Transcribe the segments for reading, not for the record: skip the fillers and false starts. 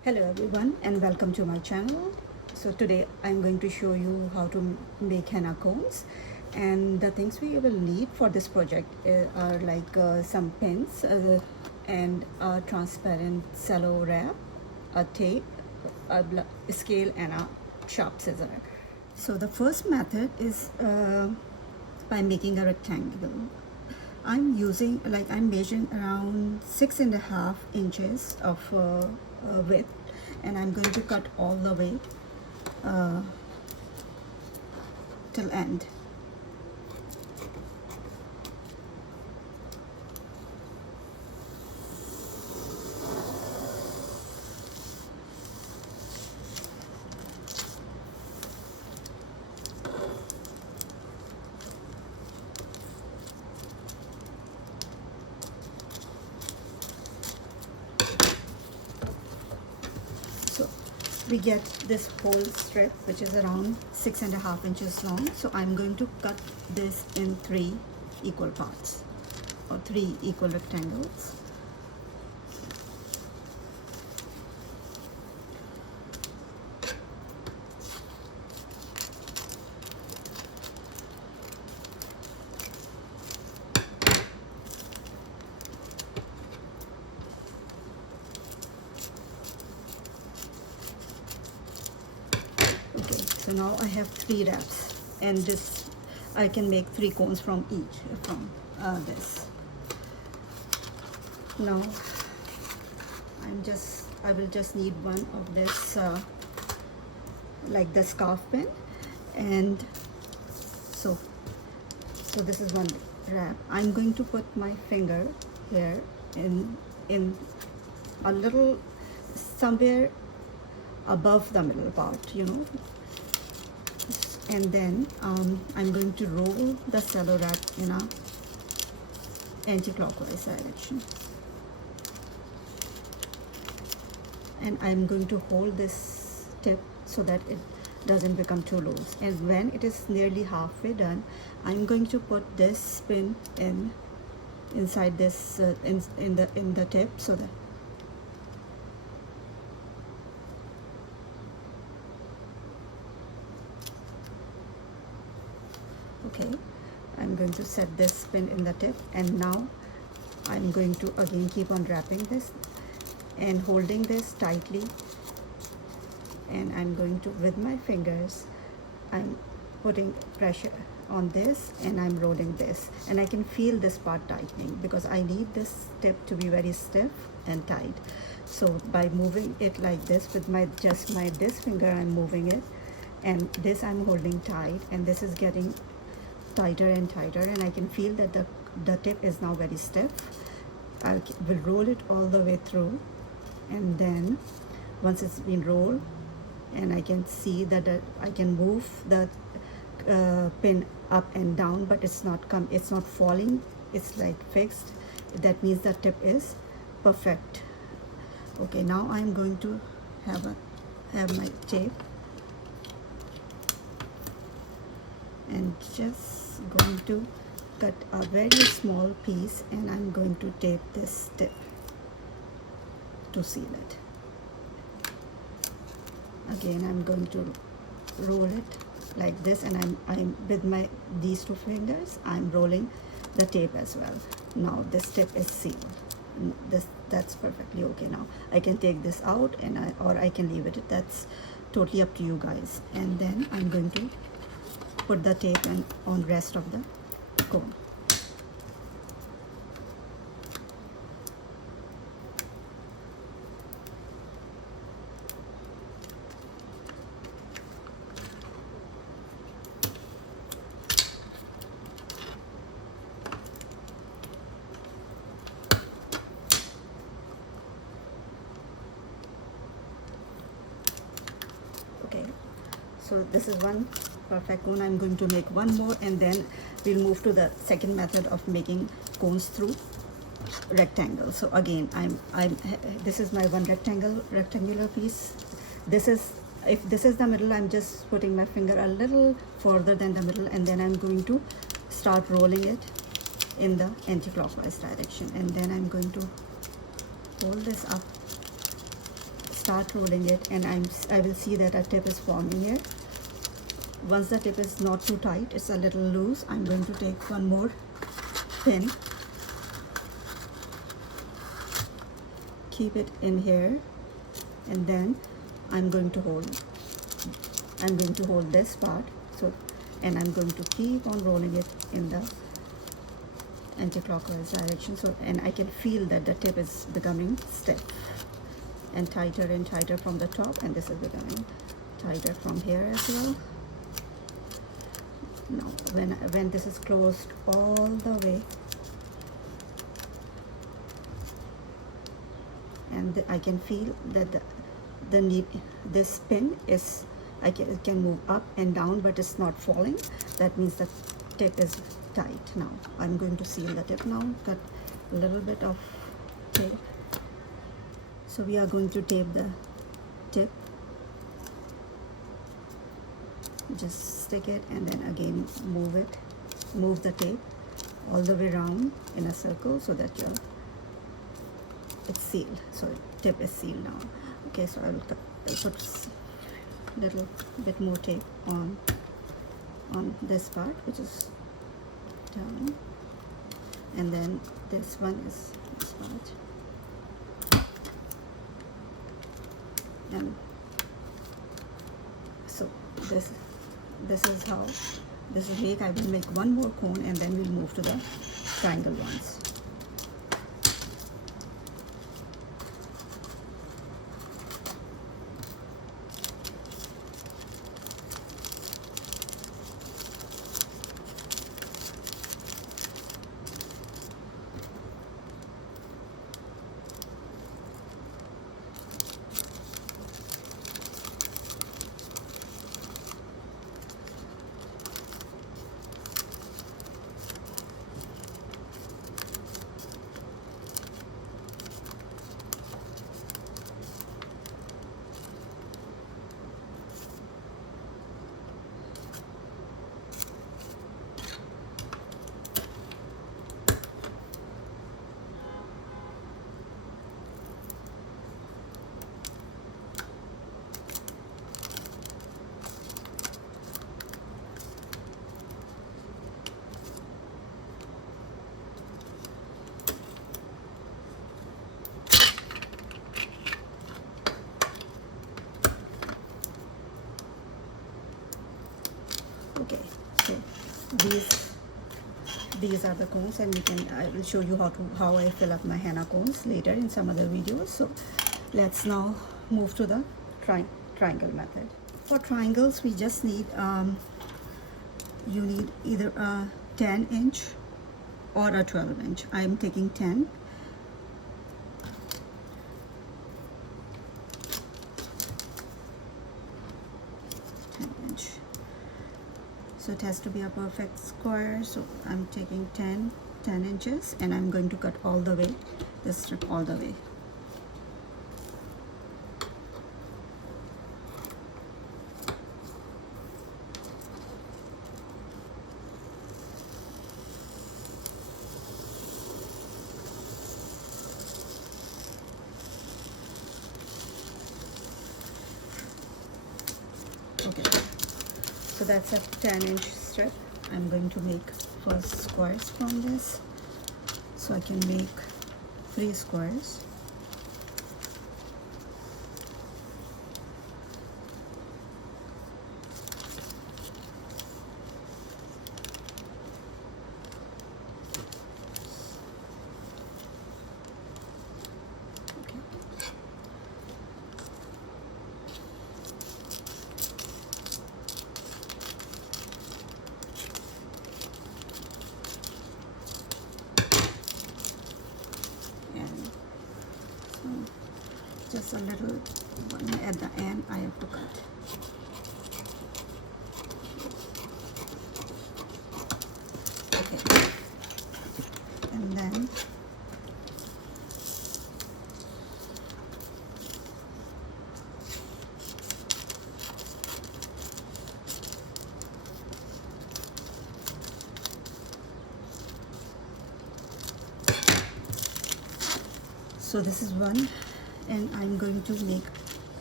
Hello everyone and welcome to my channel. So today I'm going to show you how to make henna cones, and the things we will need for this project are like some pins and a transparent cello wrap, a tape, a scale and a sharp scissor. So the first method is by making a rectangle. I'm measuring around 6.5 inches of width, and I'm going to cut all the way till end. So we get this whole strip, which is around 6.5 inches long. So I'm going to cut this in 3 equal parts, or 3 equal rectangles. Okay, so now I have 3 wraps, and this I can make 3 cones from each from this. Now I will just need one of this like the scarf pin, and so this is one wrap. I'm going to put my finger here in a little somewhere above the middle part, and then I'm going to roll the cello wrap in a anti-clockwise direction, and I'm going to hold this tip so that it doesn't become too loose. And when it is nearly halfway done, I'm going to put this pin inside this in the tip, so that okay, I'm going to set this pin in the tip, and now I'm going to again keep on wrapping this and holding this tightly, and I'm going to, with my fingers, I'm putting pressure on this and I'm rolling this, and I can feel this part tightening because I need this tip to be very stiff and tight. So by moving it like this with this finger, I'm moving it, and this I'm holding tight, and this is getting tighter and tighter, and I can feel that the tip is now very stiff. I will roll it all the way through, and then once it's been rolled, and I can see that I can move the pin up and down, but it's not falling, it's like fixed. That means the tip is perfect. Okay, now I'm going to have my tape, and just going to cut a very small piece, and I'm going to tape this tip to seal it. Again, I'm going to roll it like this, and I'm with these 2 fingers, I'm rolling the tape as well. Now this tip is sealed. That's perfectly okay. Now I can take this out, or I can leave it. That's totally up to you guys. And then I'm going to put the tape on rest of the cone. Okay, so this is one perfect cone. I'm going to make one more, and then we'll move to the second method of making cones through rectangles. So again, this is my one rectangular piece. If this is the middle, I'm just putting my finger a little further than the middle, and then I'm going to start rolling it in the anti-clockwise direction, and then I'm going to hold this up, start rolling it, and I will see that a tip is forming here. Once the tip is not too tight, it's a little loose, I'm going to take one more pin, keep it in here, and then I'm going to hold this part. So, and I'm going to keep on rolling it in the anti-clockwise direction. So, and I can feel that the tip is becoming stiff and tighter from the top, and this is becoming tighter from here as well. Now, when this is closed all the way, and I can feel that this pin is, it can move up and down, but it's not falling. That means the tip is tight. Now I'm going to seal the tip now. Cut a little bit of tape. So we are going to tape the tip. Just stick it and then again move the tape all the way around in a circle so that it's sealed. So tip is sealed now. Okay, so I'll put a little bit more tape on this part, which is down, and then this one is this part, and so this is how this is make. I will make one more cone and then we'll move to the triangle ones. Okay, so these are the cones, and I will show you how I fill up my henna cones later in some other videos. So let's now move to the triangle method. For triangles, we just need you need either a 10-inch or a 12-inch. I'm taking 10. So it has to be a perfect square. So I'm taking 10 inches, and I'm going to cut all the way, this strip all the way. Okay. So that's a 10-inch strip. I'm going to make first squares from this. So I can make 3 squares. Just a little one at the end I have to cut. Okay, and then so this is one, and I'm going to make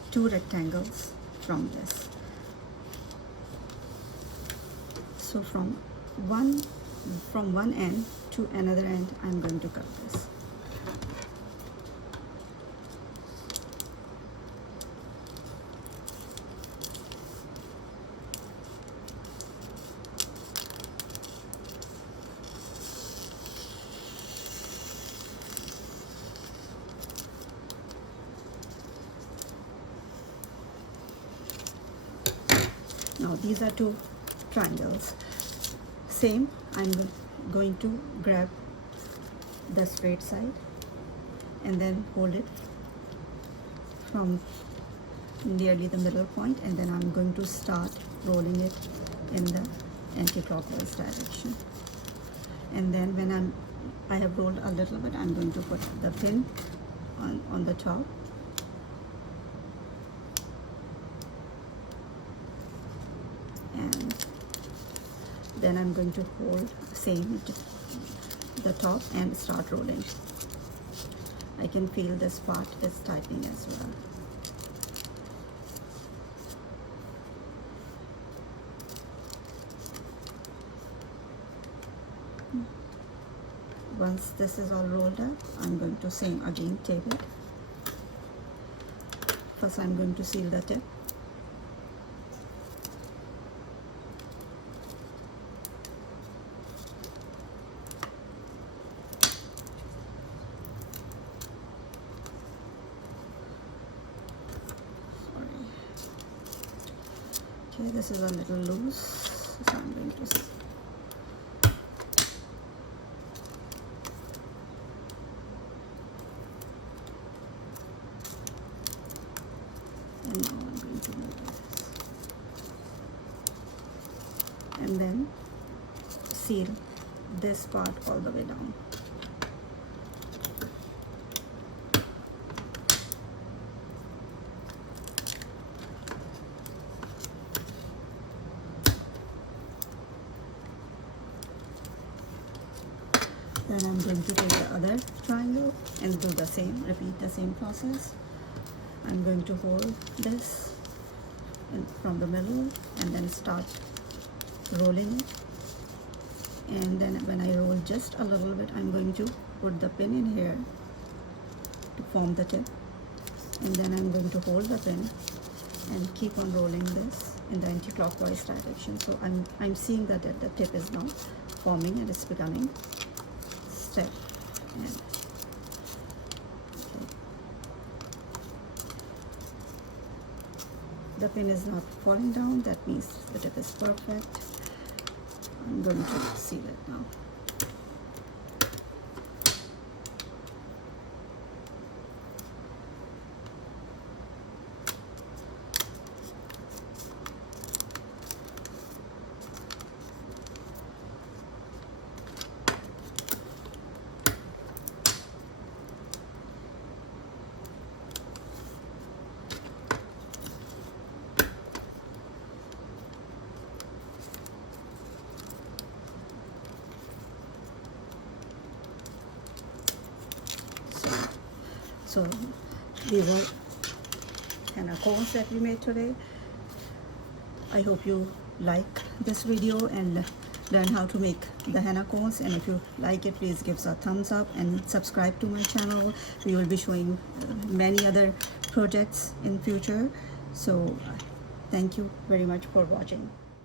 2 rectangles from this. So from one end to another end, I'm going to cut this. Now these are 2 triangles. Same, I'm going to grab the straight side and then hold it from nearly the middle point, and then I'm going to start rolling it in the anti-clockwise direction. And then when I have rolled a little bit, I'm going to put the pin on the top. And then I'm going to hold the top and start rolling. I can feel this part is tightening as well. Once this is all rolled up, I'm going to tape it. First I'm going to seal the tip. Okay, this is a little loose, so I'm going to see. And now I'm going to move this. And then seal this part all the way down. Then I'm going to take the other triangle and do the same, repeat the same process. I'm going to hold this from the middle and then start rolling it. And then when I roll just a little bit, I'm going to put the pin in here to form the tip. And then I'm going to hold the pin and keep on rolling this in the anti-clockwise direction. So I'm seeing that the tip is now forming and it's becoming step. And okay. The pin is not falling down, that means the tip is perfect. I'm going to seal it now. So these are henna cones that we made today. I hope you like this video and learn how to make the henna cones. And if you like it, please give us a thumbs up and subscribe to my channel. We will be showing many other projects in future. So thank you very much for watching.